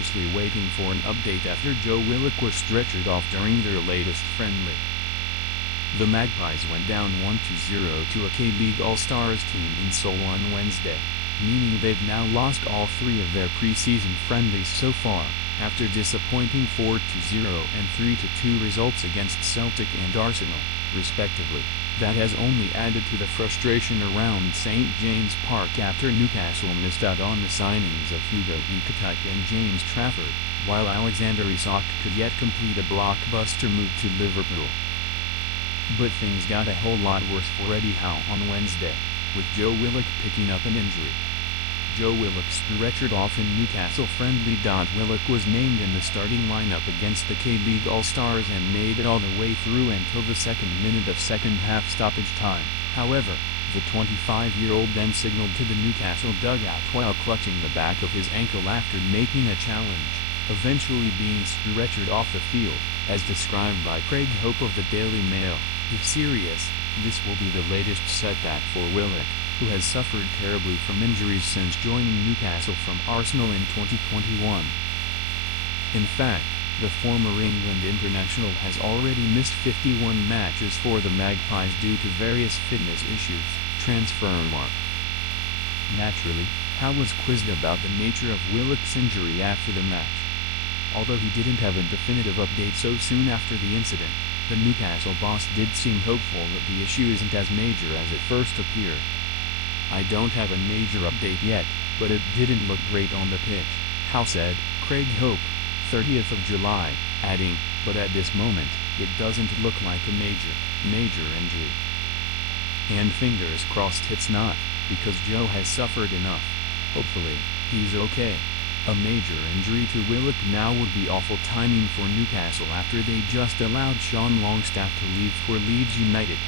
anxiously waiting for an update after Joe Willock was stretchered off during their latest friendly. The Magpies went down 1-0 to a K-League All-Stars team in Seoul on Wednesday, meaning they've now lost all three of their preseason friendlies so far, after disappointing 4-0 and 3-2 results against Celtic and Arsenal, respectively. That has only added to the frustration around St James Park after Newcastle missed out on the signings of Hugo Ekitike and James Trafford, while Alexander Isak could yet complete a blockbuster move to Liverpool. But things got a whole lot worse for Eddie Howe on Wednesday, with Joe Willock picking up an injury. Joe Willock stretchered off in Newcastle friendly. Willock was named in the starting lineup against the K-League All-Stars and made it all the way through until the second minute of second-half stoppage time. However, the 25-year-old then signaled to the Newcastle dugout while clutching the back of his ankle after making a challenge, eventually being stretchered off the field, as described by Craig Hope of the Daily Mail. If serious, this will be the latest setback for Willock, who has suffered terribly from injuries since joining Newcastle from Arsenal in 2021. In fact, the former England international has already missed 51 matches for the Magpies due to various fitness issues. Naturally, Howe was quizzed about the nature of Willock's injury after the match. Although he didn't have a definitive update so soon after the incident, the Newcastle boss did seem hopeful that the issue isn't as major as it first appeared. "I don't have a major update yet, but it didn't look great on the pitch," Howe said. Craig Hope, 30th of July, adding, "But at this moment, it doesn't look like a major injury. And fingers crossed it's not, because Joe has suffered enough. Hopefully, he's okay." A major injury to Willock now would be awful timing for Newcastle after they just allowed Sean Longstaff to leave for Leeds United.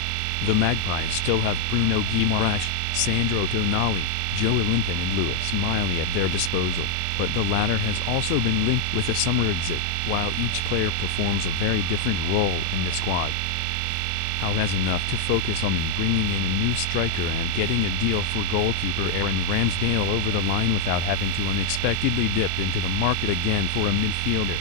The Magpies still have Bruno Guimaraes, Sandro Tonali, Joe Willock and Lewis Miley at their disposal, but the latter has also been linked with a summer exit, while each player performs a very different role in the squad. Howe has enough to focus on bringing in a new striker and getting a deal for goalkeeper Aaron Ramsdale over the line without having to unexpectedly dip into the market again for a midfielder.